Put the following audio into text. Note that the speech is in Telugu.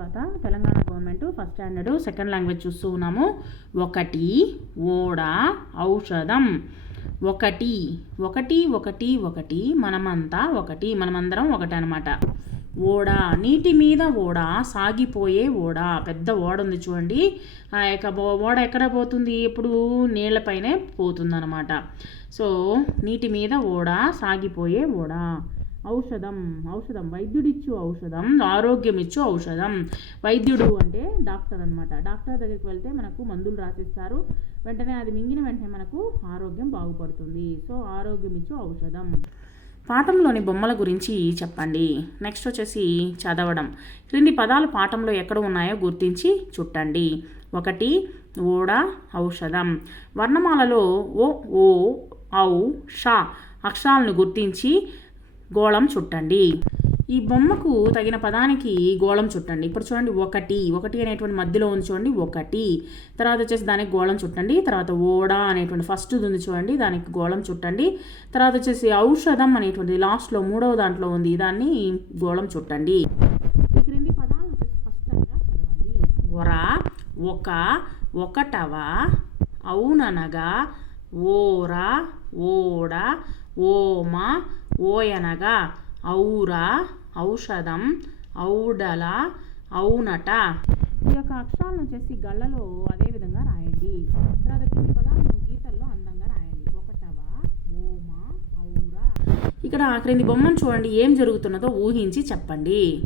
తర్వాత Telangana government first standard second language చూస్తూ ఉన్నాము. ఒకటి ఓడ ఔషధం. ఒకటి ఒకటి ఒకటి ఒకటి మనమంతా ఒకటి మనమందరం ఒకటి అనమాట ఓడ నీటి మీద ఓడ సాగిపోయే ఓడ. పెద్ద ఓడ ఉంది చూడండి. ఆ యొక్క ఓడ ఎక్కడ పోతుంది? ఎప్పుడు? నీళ్ళపైనే పోతుంది అనమాట సో నీటి మీద ఓడ సాగిపోయే ఓడ. ఔషధం ఔషధం. వైద్యుడిచ్చు ఔషధం ఆరోగ్యం ఇచ్చు ఔషధం. వైద్యుడు అంటే డాక్టర్ అనమాట డాక్టర్ దగ్గరికి వెళ్తే మనకు మందులు రాసిస్తారు. వెంటనే అది మింగిన వెంటనే మనకు ఆరోగ్యం బాగుపడుతుంది. సో ఆరోగ్యం ఇచ్చు ఔషధం. పాఠంలోని బొమ్మల గురించి చెప్పండి. నెక్స్ట్ వచ్చేసి చదవడం. క్రింది పదాలు పాఠంలో ఎక్కడ ఉన్నాయో గుర్తించి చుట్టండి. ఒకటి ఓడ ఔషధం. వర్ణమాలలో ఓ ఓ ఔ షా అక్షరాలను గుర్తించి గోళం చుట్టండి. ఈ బొమ్మకు తగిన పదానికి గోళం చుట్టండి. ఇప్పుడు చూడండి ఒకటి ఒకటి అనేటువంటి మధ్యలో ఉంది చూడండి ఒకటి. తర్వాత వచ్చేసి దానికి గోళం చుట్టండి. తర్వాత ఓడ అనేటువంటి ఫస్ట్ ఉంది చూడండి దానికి గోళం చుట్టండి. తర్వాత వచ్చేసి ఔషధం అనేటువంటి లాస్ట్లో మూడవ దాంట్లో ఉంది. దాన్ని గోళం చుట్టండి. ఈ క్రింది పదాలు వచ్చేసి స్పష్టంగా చదవండి. ఒర ఒక ఒకటవ అవుననగా ఓర ఓడ ఓమ ఓయనగా ఔరా ఔషధం ఔడల ఔనట. ఈ యొక్క అక్షరాలను వచ్చేసి గళ్ళలో అదే విధంగా రాయండి. తర్వాత కింది పదాలను గీతల్లో అందంగా రాయండి. ఒకటవ ఓమ ఔరా. ఇక్కడ క్రింది బొమ్మను చూడండి. ఏం జరుగుతున్నదో ఊహించి చెప్పండి.